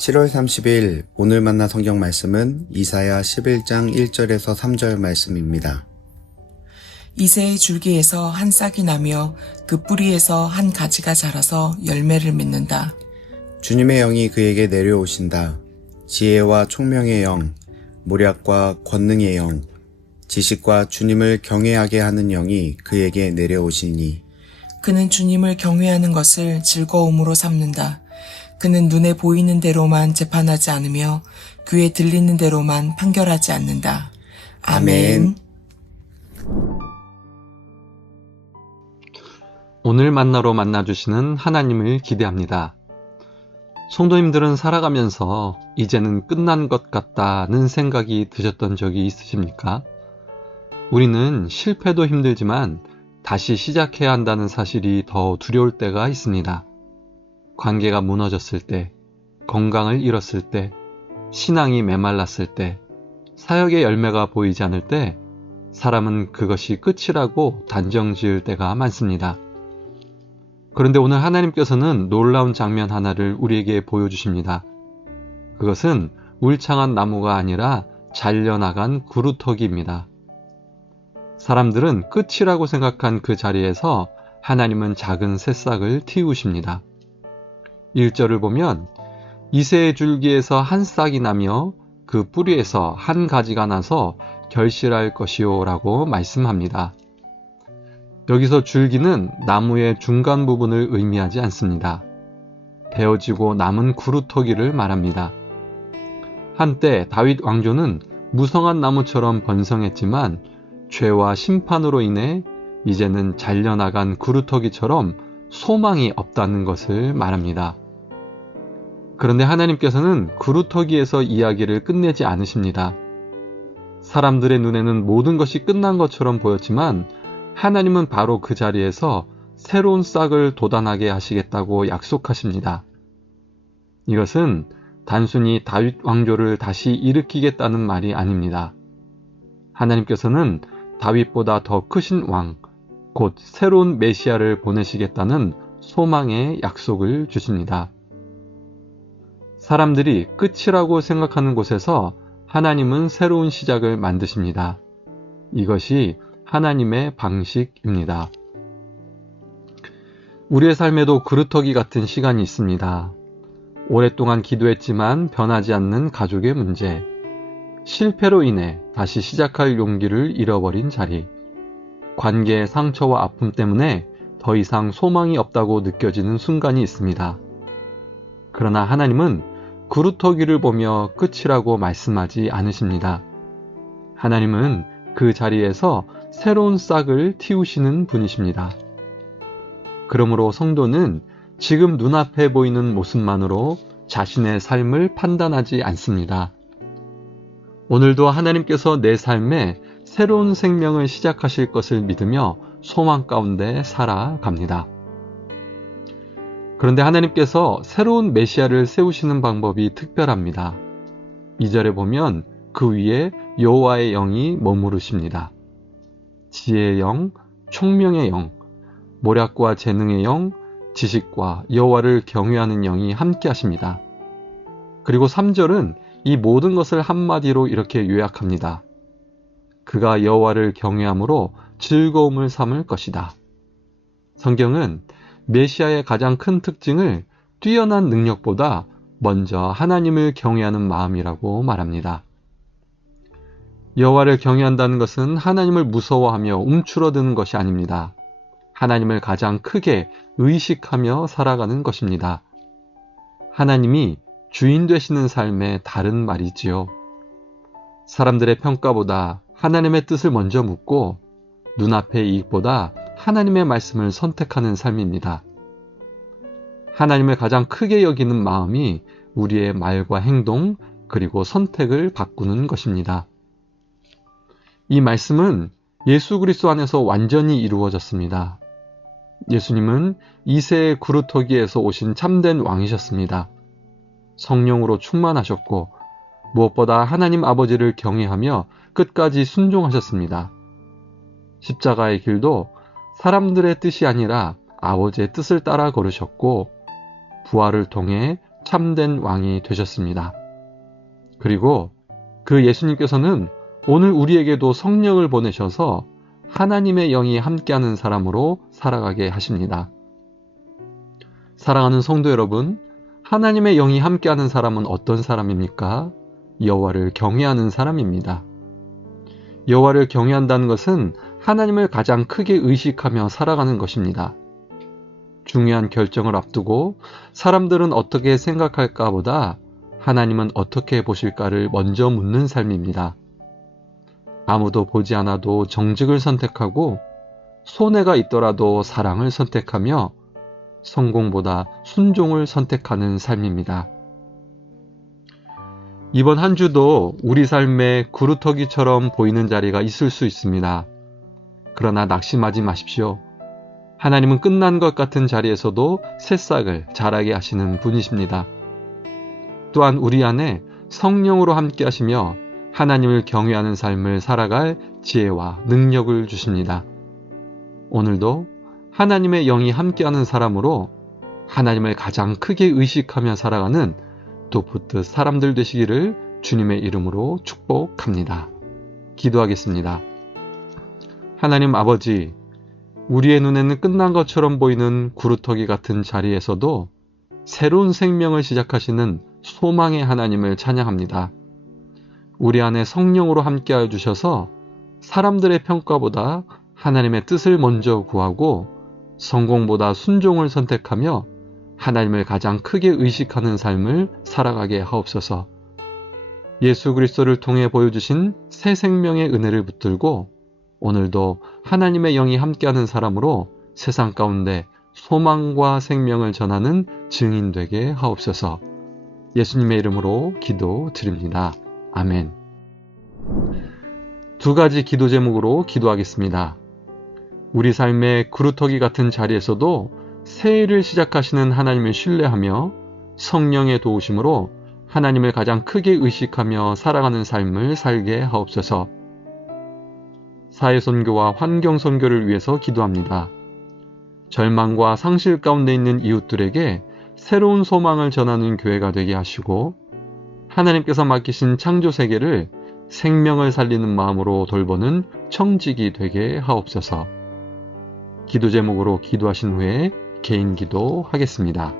7월 30일 오늘 만난 성경 말씀은 이사야 11장 1절에서 3절 말씀입니다. 이새의 줄기에서 한 싹이 나며 그 뿌리에서 한 가지가 자라서 열매를 맺는다. 주님의 영이 그에게 내려오신다. 지혜와 총명의 영, 모략과 권능의 영, 지식과 주님을 경외하게 하는 영이 그에게 내려오시니 그는 주님을 경외하는 것을 즐거움으로 삼는다. 그는 눈에 보이는 대로만 재판하지 않으며 귀에 들리는 대로만 판결하지 않는다. 아멘. 오늘 만나러 만나주시는 하나님을 기대합니다. 성도님들은 살아가면서 이제는 끝난 것 같다는 생각이 드셨던 적이 있으십니까? 우리는 실패도 힘들지만 다시 시작해야 한다는 사실이 더 두려울 때가 있습니다. 관계가 무너졌을 때, 건강을 잃었을 때, 신앙이 메말랐을 때, 사역의 열매가 보이지 않을 때, 사람은 그것이 끝이라고 단정 지을 때가 많습니다. 그런데 오늘 하나님께서는 놀라운 장면 하나를 우리에게 보여주십니다. 그것은 울창한 나무가 아니라 잘려나간 구루터기입니다. 사람들은 끝이라고 생각한 그 자리에서 하나님은 작은 새싹을 틔우십니다. 1절을 보면 이새의 줄기에서 한 싹이 나며 그 뿌리에서 한 가지가 나서 결실할 것이요 라고 말씀합니다. 여기서 줄기는 나무의 중간 부분을 의미하지 않습니다. 베어지고 남은 구루터기를 말합니다. 한때 다윗 왕조는 무성한 나무처럼 번성했지만 죄와 심판으로 인해 이제는 잘려나간 구루터기처럼 소망이 없다는 것을 말합니다. 그런데 하나님께서는 구루터기에서 이야기를 끝내지 않으십니다. 사람들의 눈에는 모든 것이 끝난 것처럼 보였지만 하나님은 바로 그 자리에서 새로운 싹을 돋아나게 하시겠다고 약속하십니다. 이것은 단순히 다윗 왕조를 다시 일으키겠다는 말이 아닙니다. 하나님께서는 다윗보다 더 크신 왕, 곧 새로운 메시아를 보내시겠다는 소망의 약속을 주십니다. 사람들이 끝이라고 생각하는 곳에서 하나님은 새로운 시작을 만드십니다. 이것이 하나님의 방식입니다. 우리의 삶에도 그루터기 같은 시간이 있습니다. 오랫동안 기도했지만 변하지 않는 가족의 문제, 실패로 인해 다시 시작할 용기를 잃어버린 자리, 관계의 상처와 아픔 때문에 더 이상 소망이 없다고 느껴지는 순간이 있습니다. 그러나 하나님은 구루터기를 보며 끝이라고 말씀하지 않으십니다. 하나님은 그 자리에서 새로운 싹을 틔우시는 분이십니다. 그러므로 성도는 지금 눈앞에 보이는 모습만으로 자신의 삶을 판단하지 않습니다. 오늘도 하나님께서 내 삶에 새로운 생명을 시작하실 것을 믿으며 소망 가운데 살아갑니다. 그런데 하나님께서 새로운 메시아를 세우시는 방법이 특별합니다. 2절에 보면 그 위에 여호와의 영이 머무르십니다. 지혜의 영, 총명의 영, 모략과 재능의 영, 지식과 여호와를 경외하는 영이 함께 하십니다. 그리고 3절은 이 모든 것을 한마디로 이렇게 요약합니다. 그가 여호와를 경외함으로 즐거움을 삼을 것이다. 성경은 메시아의 가장 큰 특징을 뛰어난 능력보다 먼저 하나님을 경외하는 마음이라고 말합니다. 여호와를 경외한다는 것은 하나님을 무서워하며 움츠러드는 것이 아닙니다. 하나님을 가장 크게 의식하며 살아가는 것입니다. 하나님이 주인 되시는 삶의 다른 말이지요. 사람들의 평가보다 하나님의 뜻을 먼저 묻고 눈앞의 이익보다 하나님의 말씀을 선택하는 삶입니다. 하나님을 가장 크게 여기는 마음이 우리의 말과 행동 그리고 선택을 바꾸는 것입니다. 이 말씀은 예수 그리스도 안에서 완전히 이루어졌습니다. 예수님은 이새의 구루터기에서 오신 참된 왕이셨습니다. 성령으로 충만하셨고 무엇보다 하나님 아버지를 경외하며 끝까지 순종하셨습니다. 십자가의 길도 사람들의 뜻이 아니라 아버지의 뜻을 따라 걸으셨고 부활을 통해 참된 왕이 되셨습니다. 그리고 그 예수님께서는 오늘 우리에게도 성령을 보내셔서 하나님의 영이 함께하는 사람으로 살아가게 하십니다. 사랑하는 성도 여러분, 하나님의 영이 함께하는 사람은 어떤 사람입니까? 여호와를 경외하는 사람입니다. 여호와를 경외한다는 것은 하나님을 가장 크게 의식하며 살아가는 것입니다. 중요한 결정을 앞두고 사람들은 어떻게 생각할까 보다 하나님은 어떻게 보실까를 먼저 묻는 삶입니다. 아무도 보지 않아도 정직을 선택하고 손해가 있더라도 사랑을 선택하며 성공보다 순종을 선택하는 삶입니다. 이번 한 주도 우리 삶에 구루터기처럼 보이는 자리가 있을 수 있습니다. 그러나 낙심하지 마십시오. 하나님은 끝난 것 같은 자리에서도 새싹을 자라게 하시는 분이십니다. 또한 우리 안에 성령으로 함께 하시며 하나님을 경외하는 삶을 살아갈 지혜와 능력을 주십니다. 오늘도 하나님의 영이 함께하는 사람으로 하나님을 가장 크게 의식하며 살아가는 도프트 사람들 되시기를 주님의 이름으로 축복합니다. 기도하겠습니다. 하나님 아버지, 우리의 눈에는 끝난 것처럼 보이는 구루터기 같은 자리에서도 새로운 생명을 시작하시는 소망의 하나님을 찬양합니다. 우리 안에 성령으로 함께하여 주셔서 사람들의 평가보다 하나님의 뜻을 먼저 구하고 성공보다 순종을 선택하며 하나님을 가장 크게 의식하는 삶을 살아가게 하옵소서. 예수 그리스도를 통해 보여주신 새 생명의 은혜를 붙들고 오늘도 하나님의 영이 함께하는 사람으로 세상 가운데 소망과 생명을 전하는 증인 되게 하옵소서. 예수님의 이름으로 기도드립니다. 아멘. 두 가지 기도 제목으로 기도하겠습니다. 우리 삶의 구루터기 같은 자리에서도 새 일을 시작하시는 하나님을 신뢰하며 성령의 도우심으로 하나님을 가장 크게 의식하며 살아가는 삶을 살게 하옵소서. 사회선교와 환경선교를 위해서 기도합니다. 절망과 상실 가운데 있는 이웃들에게 새로운 소망을 전하는 교회가 되게 하시고 하나님께서 맡기신 창조세계를 생명을 살리는 마음으로 돌보는 청직이 되게 하옵소서. 기도 제목으로 기도하신 후에 개인 기도하겠습니다.